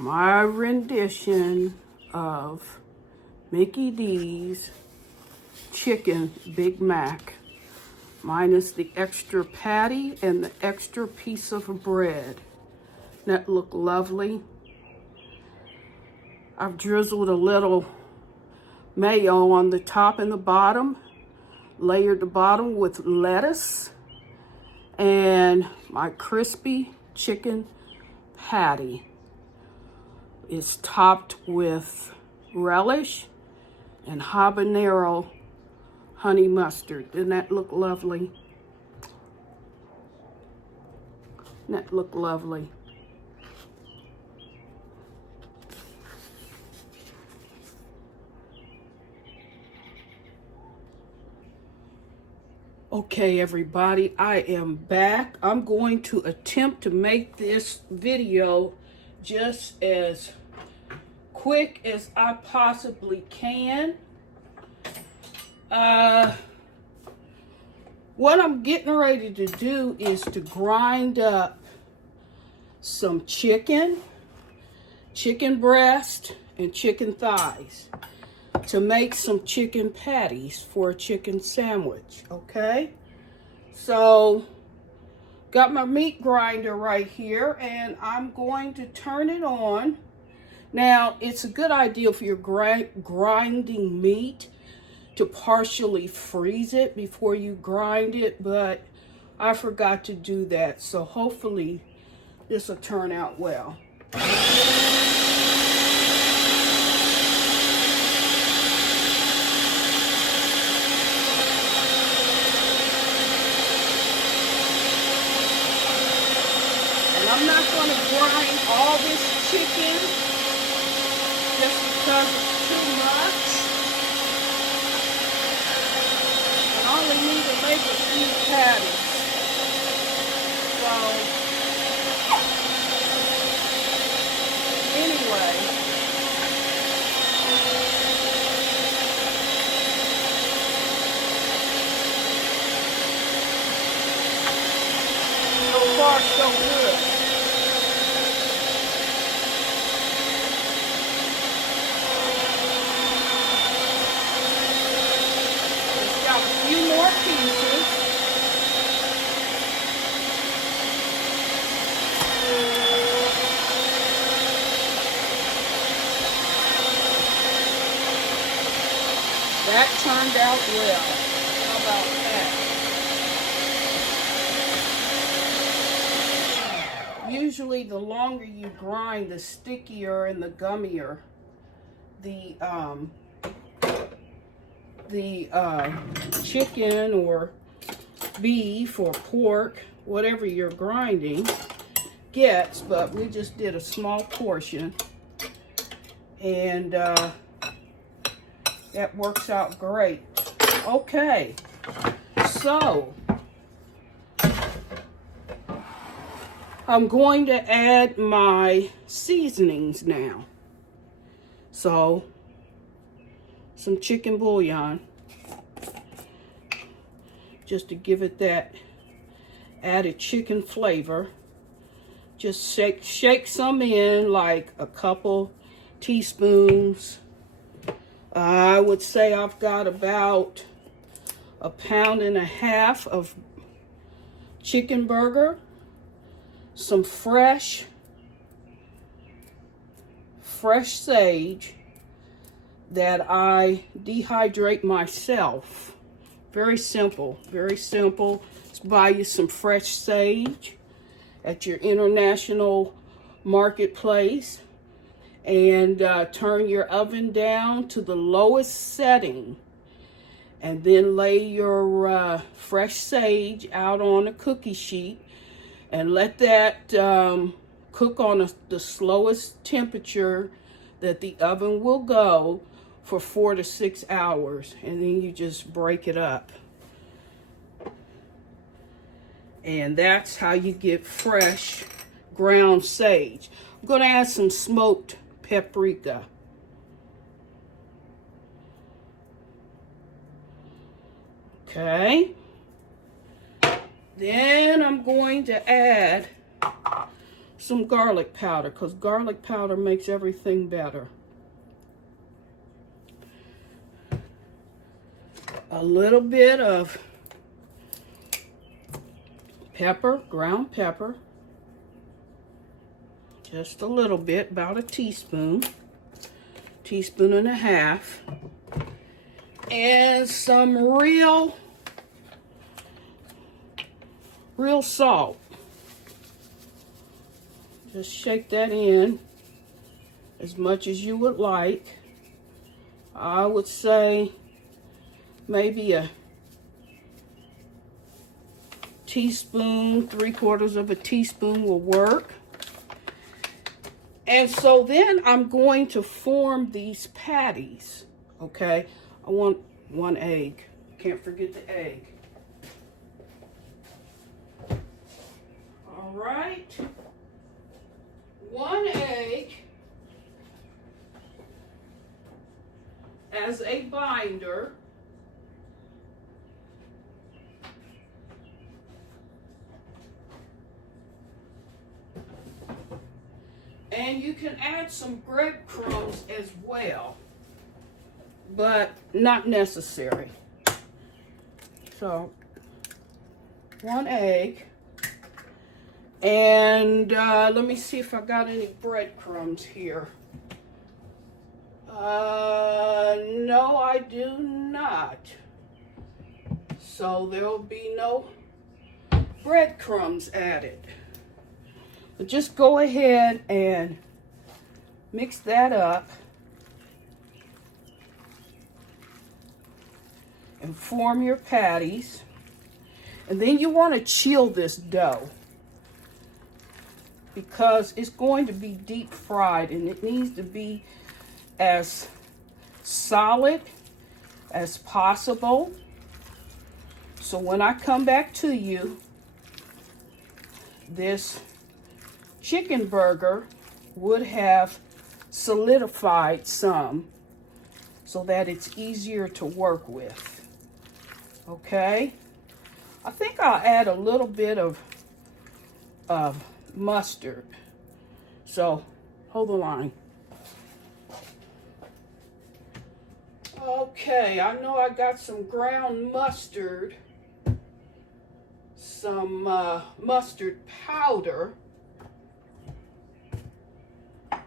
my rendition of Mickey D's chicken Big Mac, minus the extra patty and the extra piece of bread. That look lovely. I've drizzled a little mayo on the top and the bottom, layered the bottom with lettuce, and my crispy chicken patty is topped with relish and habanero honey mustard. Didn't that look lovely? Didn't that look lovely? Okay, everybody, I am back. I'm going to attempt to make this video just as quick as I possibly can. What I'm getting ready to do is to grind up some chicken breast, and chicken thighs to make some chicken patties for a chicken sandwich, okay? So, got my meat grinder right here, and I'm going to turn it on. Now, it's a good idea if you're grinding meat to partially freeze it before you grind it, but I forgot to do that, so hopefully this will turn out well. I'm not going to grind all this chicken just because it's too much. I only need to make a few patties. So, anyway. So far, so good. Few more pieces. That turned out well. How about that? Usually the longer you grind, the stickier and the gummier the chicken or beef or pork, whatever you're grinding, gets, but we just did a small portion, and that works out great. Okay, so I'm going to add my seasonings now. So, some chicken bouillon, just to give it that added chicken flavor. Just shake some in, like a couple teaspoons. I would say I've got about 1.5 pounds of chicken burger, some fresh sage that I dehydrate myself. Very simple, very simple. Just buy you some fresh sage at your international marketplace, and turn your oven down to the lowest setting, and then lay your fresh sage out on a cookie sheet and let that cook on the slowest temperature that the oven will go for 4 to 6 hours, and then you just break it up. And that's how you get fresh ground sage. I'm going to add some smoked paprika. Okay. Then I'm going to add some garlic powder, because garlic powder makes everything better. A little bit of pepper, ground pepper. Just a little bit, about a teaspoon. Teaspoon and a half. And some real salt. Just shake that in as much as you would like. I would say maybe a teaspoon, 3/4 of a teaspoon will work. And so then I'm going to form these patties, okay? I want 1 egg. Can't forget the egg. All right. 1 egg as a binder. And you can add some breadcrumbs as well, but not necessary. So 1 egg. And let me see if I got any breadcrumbs here. No, I do not. So there'll be no breadcrumbs added. But just go ahead and mix that up and form your patties. And then you want to chill this dough, because it's going to be deep fried and it needs to be as solid as possible. So when I come back to you, this chicken burger would have solidified some so that it's easier to work with. Okay? I think I'll add a little bit of mustard. So, hold the line. Okay, I know I got some ground mustard, some mustard powder.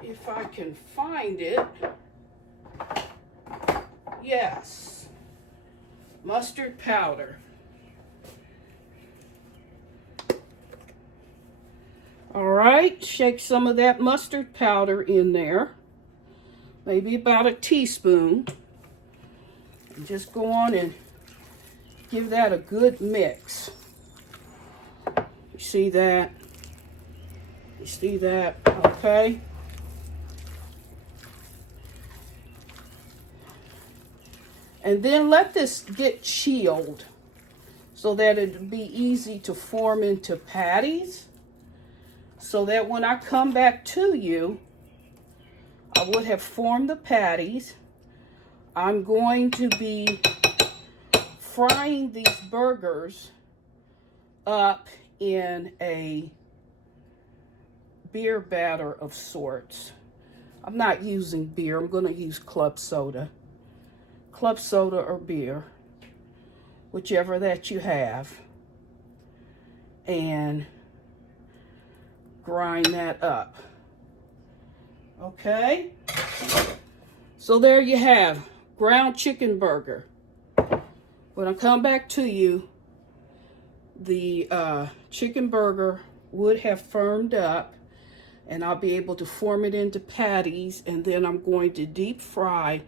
If I can find it. Yes, mustard powder. All right, shake some of that mustard powder in there, maybe about a teaspoon. And just go on and give that a good mix. You see that? You see that? Okay. And then let this get chilled so that it'll be easy to form into patties. So that when I come back to you, I would have formed the patties. I'm going to be frying these burgers up in a beer batter of sorts. I'm not using beer. I'm going to use club soda. Club soda or beer, whichever that you have, and grind that up. Okay, so there you have ground chicken burger. When I come back to you, the chicken burger would have firmed up, and I'll be able to form it into patties, and then I'm going to deep fry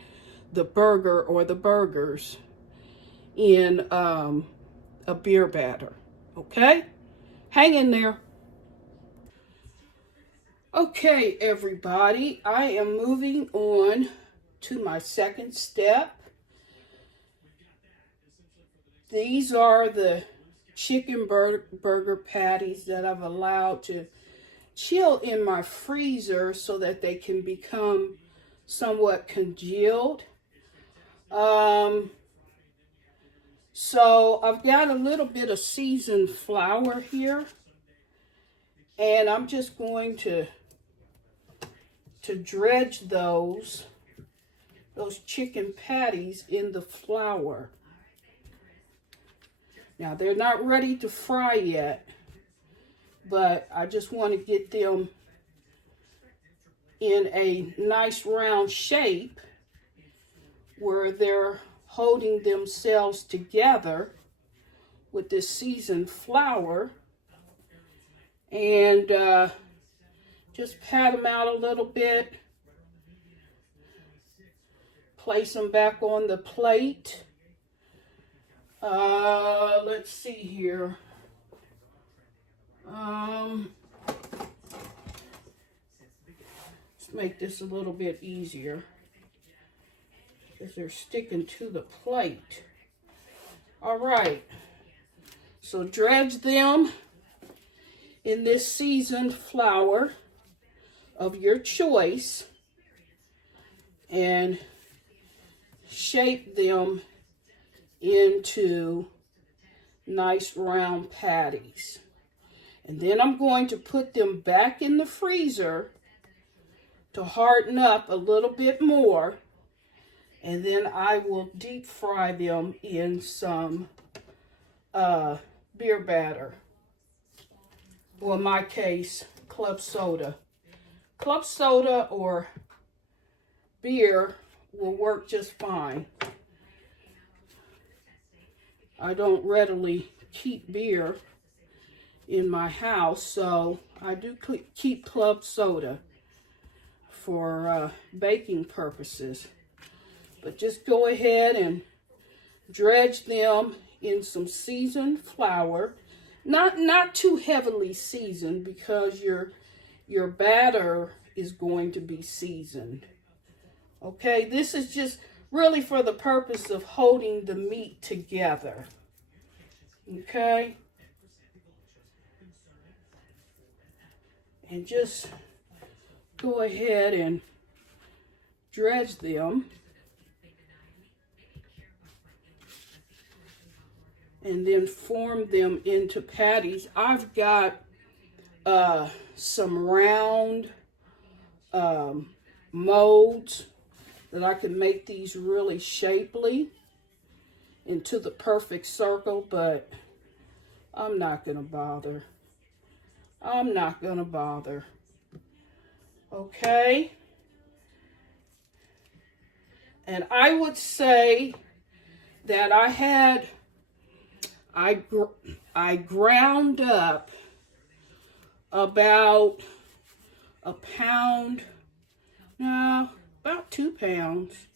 the burger or the burgers in a beer batter. Okay? Hang in there. Okay, everybody, I am moving on to my second step. These are the chicken burger patties that I've allowed to chill in my freezer so that they can become somewhat congealed. So I've got a little bit of seasoned flour here, And I'm just going to dredge those chicken patties in the flour. Now, they're not ready to fry yet, but I just want to get them in a nice round shape where they're holding themselves together with this seasoned flour. And just pat them out a little bit. Place them back on the plate. Let's see here. Let's make this a little bit easier because they're sticking to the plate. All right. So dredge them in this seasoned flour of your choice and shape them into nice round patties. And then I'm going to put them back in the freezer to harden up a little bit more. And then I will deep fry them in some beer batter. Or in my case, club soda. Club soda or beer will work just fine. I don't readily keep beer in my house, so I do keep club soda for baking purposes. But just go ahead and dredge them in some seasoned flour. Not too heavily seasoned, because your batter is going to be seasoned. Okay, this is just really for the purpose of holding the meat together. Okay? And just go ahead and dredge them. And then form them into patties. I've got some round molds that I can make these really shapely into the perfect circle, but I'm not going to bother. I'm not going to bother. Okay? And I would say that I ground up about a pound, no, about 2 pounds,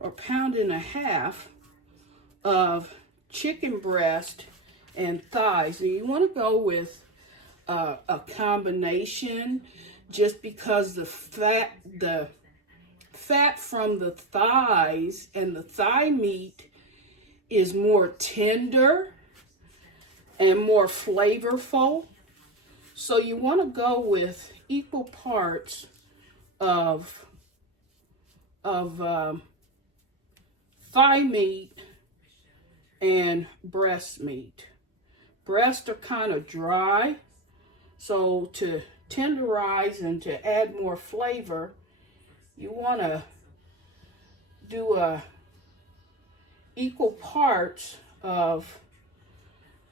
or pound and a half of chicken breast and thighs. And you want to go with a combination, just because the fat from the thighs and the thigh meat is more tender and more flavorful. So you want to go with equal parts of thigh meat and breast meat. Breasts are kind of dry, so to tenderize and to add more flavor, you want to do equal parts of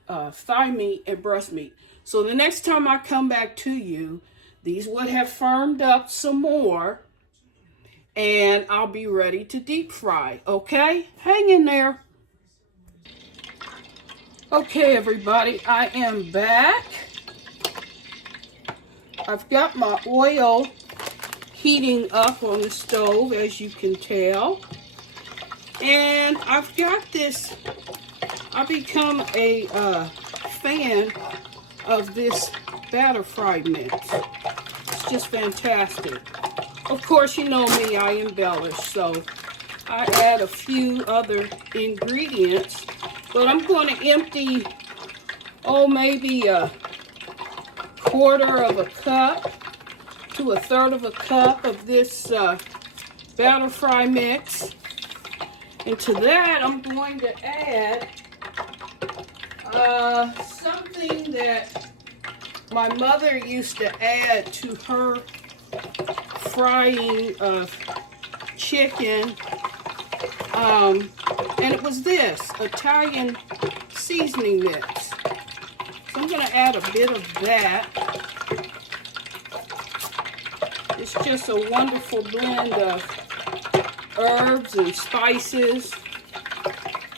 thigh meat and breast meat. So the next time I come back to you, these would have firmed up some more, and I'll be ready to deep fry. Okay? Hang in there. Okay, everybody, I am back. I've got my oil heating up on the stove, as you can tell. And I've got this, I've become a fan of this batter fry mix. It's just fantastic. Of course, you know me, I embellish, so I add a few other ingredients. But I'm going to empty, maybe a quarter of a cup to a third of a cup of this batter fry mix. And to that, I'm going to add something that My mother used to add to her frying of chicken, and it was this Italian seasoning mix. So I'm going to add a bit of that. It's just a wonderful blend of herbs and spices,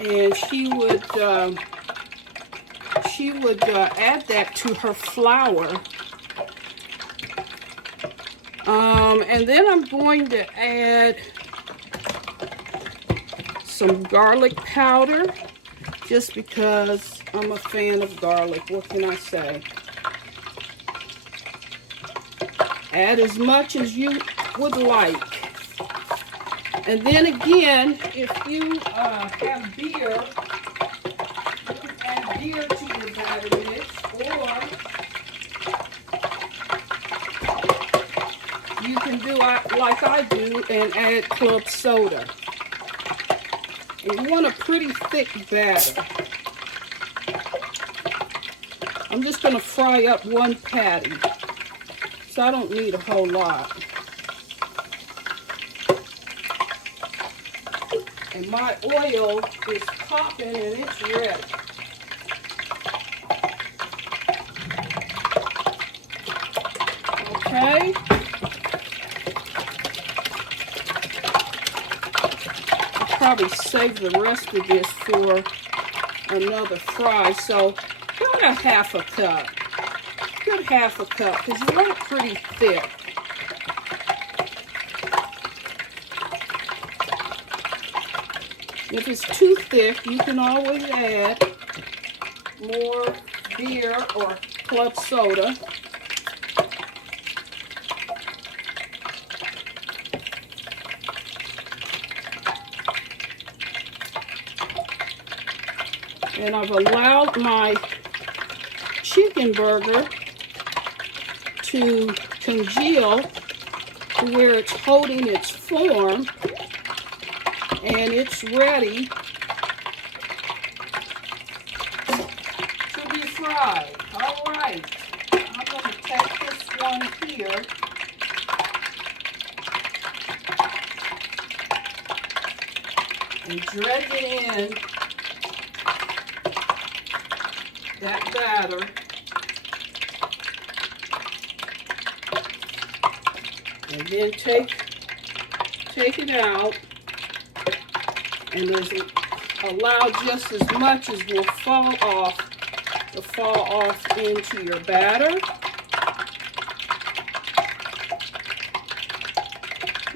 and she would add that to her flour. And then I'm going to add some garlic powder, just because I'm a fan of garlic. What can I say? Add as much as you would like. And then again, if you have beer, you can add beer to your batter mix, or you can do like I do and add club soda. And you want a pretty thick batter. I'm just going to fry up one patty, so I don't need a whole lot. And my oil is popping and it's ready. Okay. I'll probably save the rest of this for another fry. So about a half a cup. Good half a cup, because you want it pretty thick. If it's too thick, you can always add more beer or club soda. And I've allowed my chicken burger to congeal to where it's holding its form, and it's ready to be fried. All right, I'm going to take this one here and dredge it in that batter. And then take it out, and allow just as much as will fall off to fall off into your batter.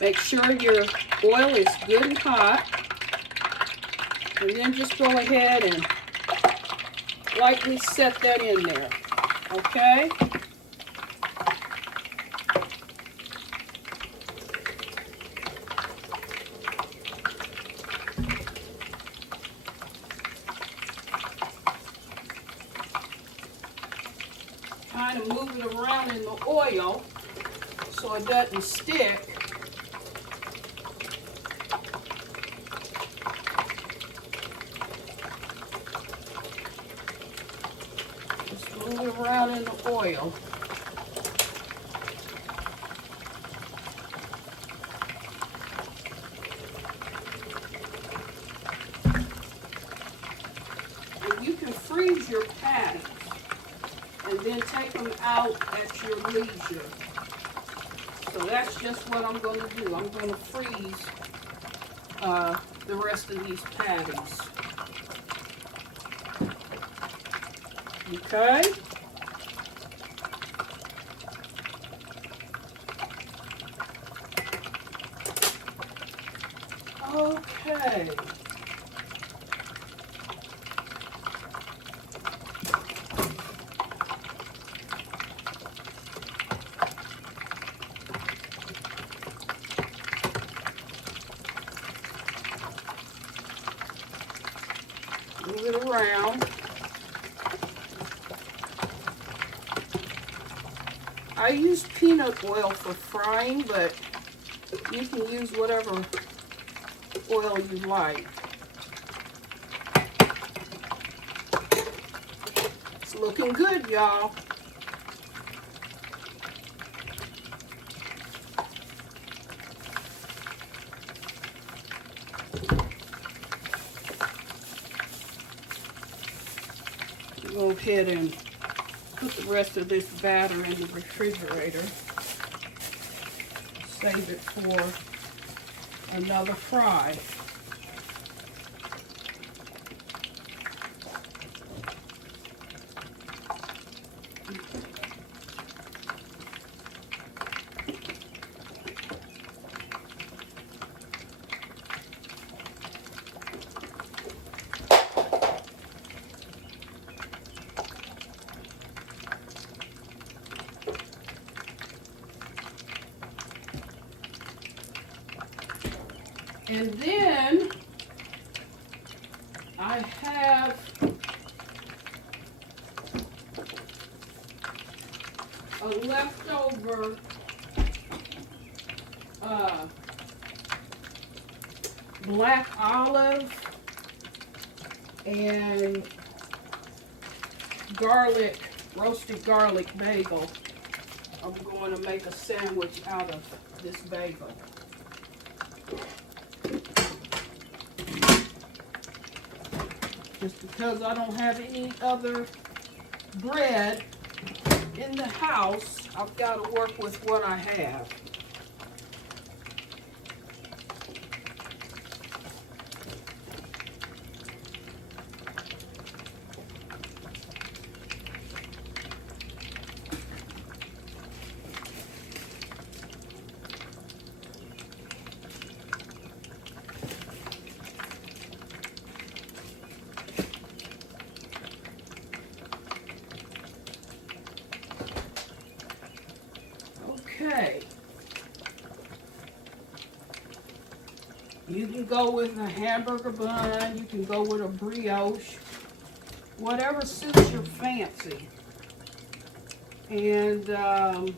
Make sure your oil is good and hot, and then just go ahead and lightly set that in there, okay? Kind of move it around in the oil so it doesn't stick. Just move it around in the oil. And you can freeze your patties and then take them out at your leisure. So that's just what I'm going to do. I'm going to freeze the rest of these patties. Okay? Okay. Move it around. I use peanut oil for frying, but you can use whatever oil you like. It's looking good, y'all. Go ahead and put the rest of this batter in the refrigerator. Save it for another fry. And then I have a leftover black olive and garlic, roasted garlic bagel. I'm going to make a sandwich out of this bagel. Just because I don't have any other bread in the house, I've got to work with what I have. Okay. You can go with a hamburger bun, you can go with a brioche, whatever suits your fancy. And so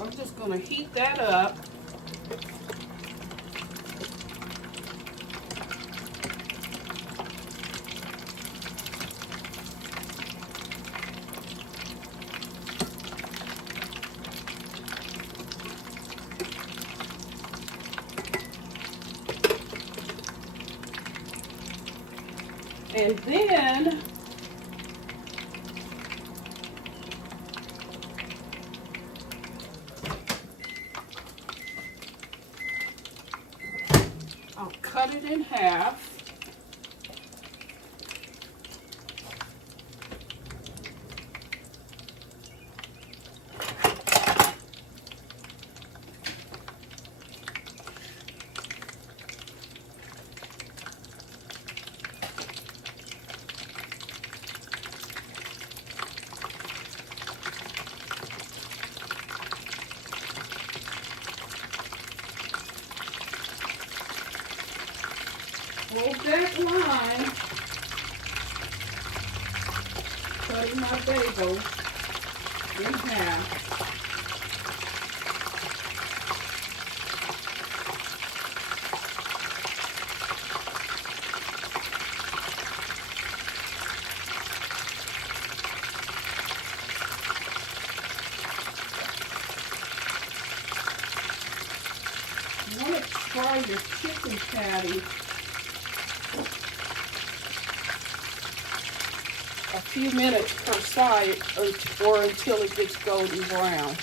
I'm just going to heat that up. And then I'll cut it in half. Hold that line, cutting my bagel in half. I want to try the chicken patty a few minutes per side or until it gets golden brown.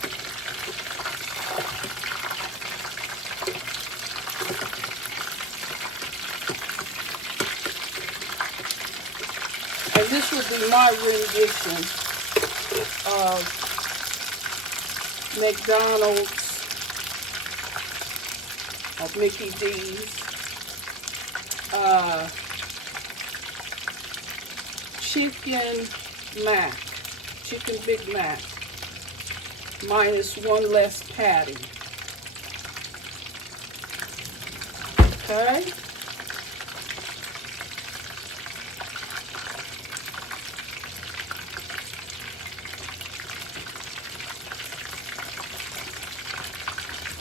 And this will be my rendition of McDonald's, of Mickey D's, chicken mac, chicken Big Mac, minus one less patty. Okay?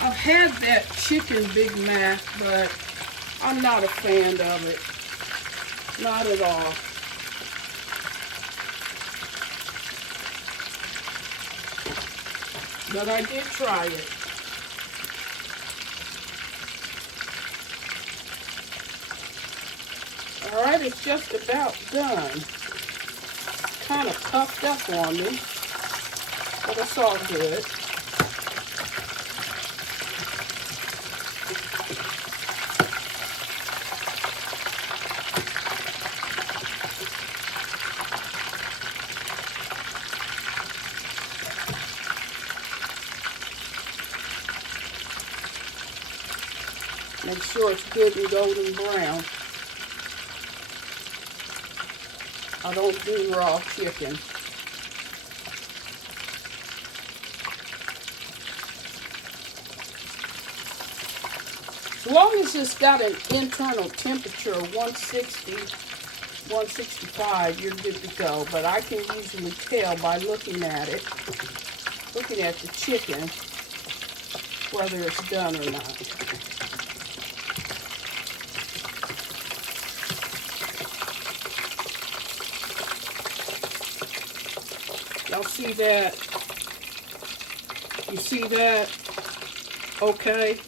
I've had that chicken Big Mac, but I'm not a fan of it. Not at all. But I did try it. All right. that is just about done. Kind of puffed up on me, but it's all good. Make sure it's good and golden brown. I don't do raw chicken. As long as it's got an internal temperature of 160, 165, you're good to go. But I can usually tell by looking at it, looking at the chicken, whether it's done or not. Y'all see that? You see that? Okay.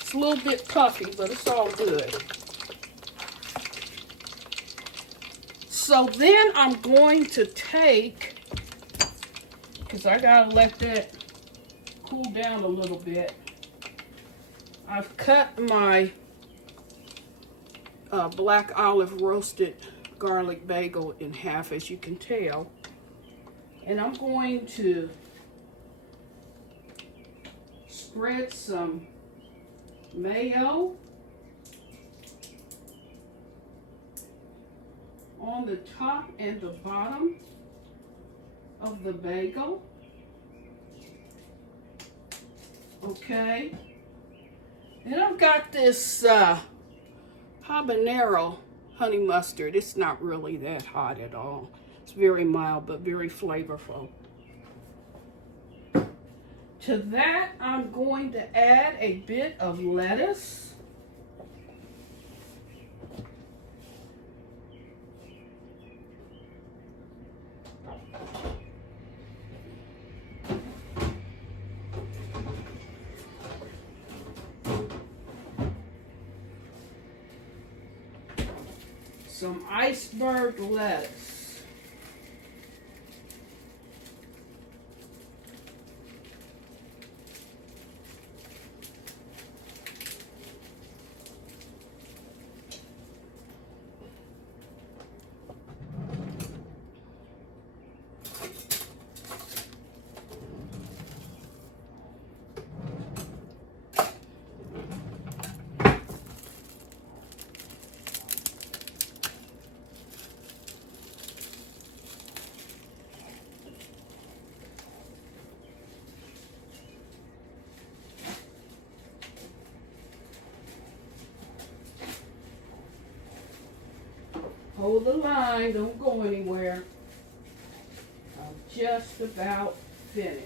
It's a little bit puffy, but it's all good. So then I'm going to take, because I gotta let that cool down a little bit. I've cut my black olive roasted garlic bagel in half, as you can tell. And I'm going to spread some mayo on the top and the bottom of the bagel. Okay. And I've got this habanero honey mustard. It's not really that hot at all. It's very mild, but very flavorful. To that, I'm going to add a bit of lettuce. Some iceberg lettuce. Hold the line, don't go anywhere. I'm just about finished.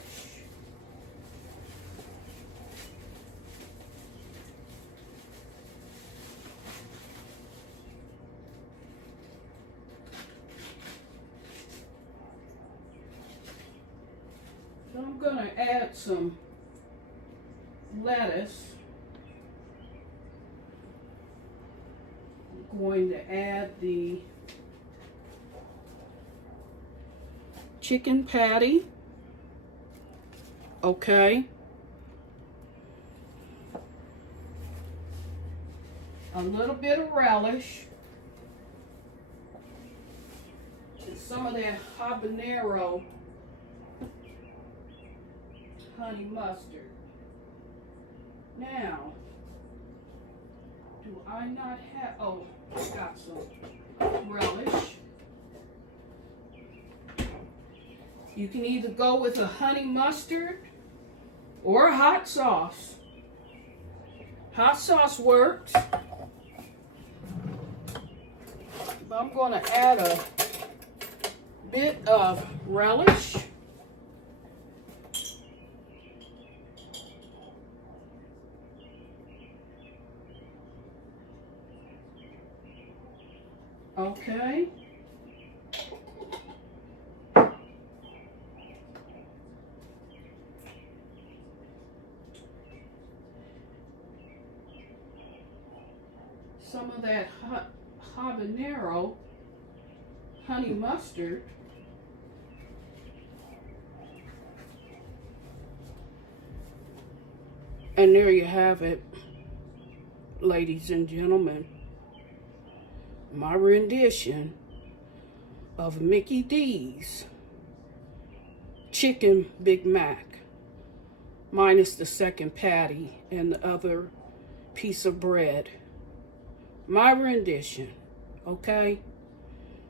So I'm going to add some lettuce. Going to add the chicken patty. Okay. A little bit of relish. And some of that habanero honey mustard. Now, do I not have, oh, I got some relish. You can either go with a honey mustard or a hot sauce. Hot sauce works. But I'm going to add a bit of relish. Okay. Some of that habanero honey mustard. And there you have it, ladies and gentlemen. My rendition of Mickey D's chicken Big Mac, minus the second patty and the other piece of bread. My rendition, okay?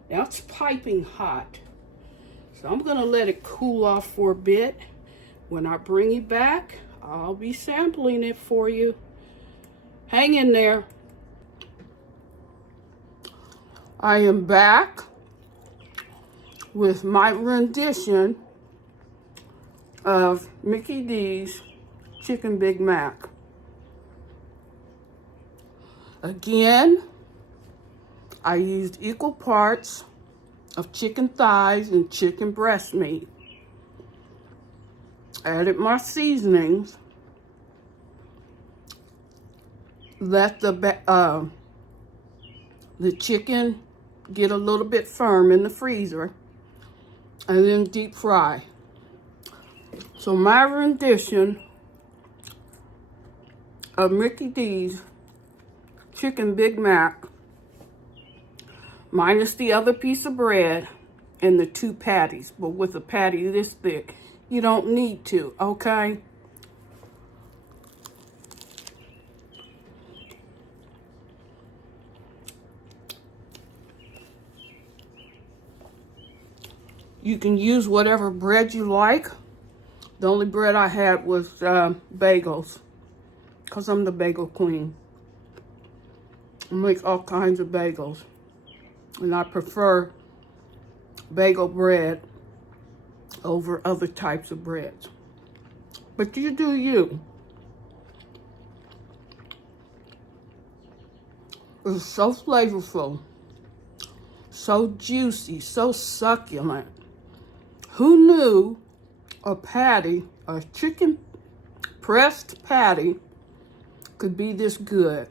Now it's piping hot, so I'm gonna let it cool off for a bit. When I bring it back, I'll be sampling it for you. Hang in there. I am back with my rendition of Mickey D's Chicken Big Mac. Again, I used equal parts of chicken thighs and chicken breast meat. Added my seasonings. Let the chicken get a little bit firm in the freezer, and then deep fry. So my rendition of Mickey D's Chicken Big Mac, minus the other piece of bread and the two patties, but with a patty this thick, you don't need to, okay? You can use whatever bread you like. The only bread I had was bagels, because I'm the bagel queen. I make all kinds of bagels, and I prefer bagel bread over other types of breads. But you do you. It's so flavorful, so juicy, so succulent. Who knew a chicken pressed patty could be this good?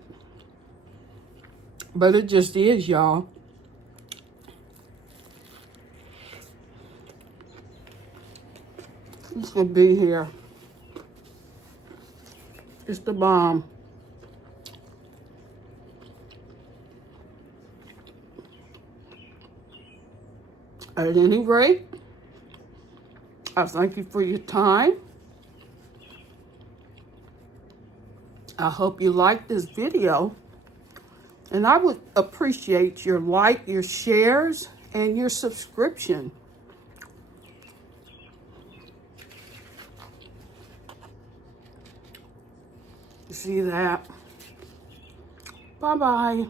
But it just is, y'all. This will be here. It's the bomb. At any rate, I thank you for your time. I hope you liked this video. And I would appreciate your like, your shares, and your subscription. See that? Bye-bye.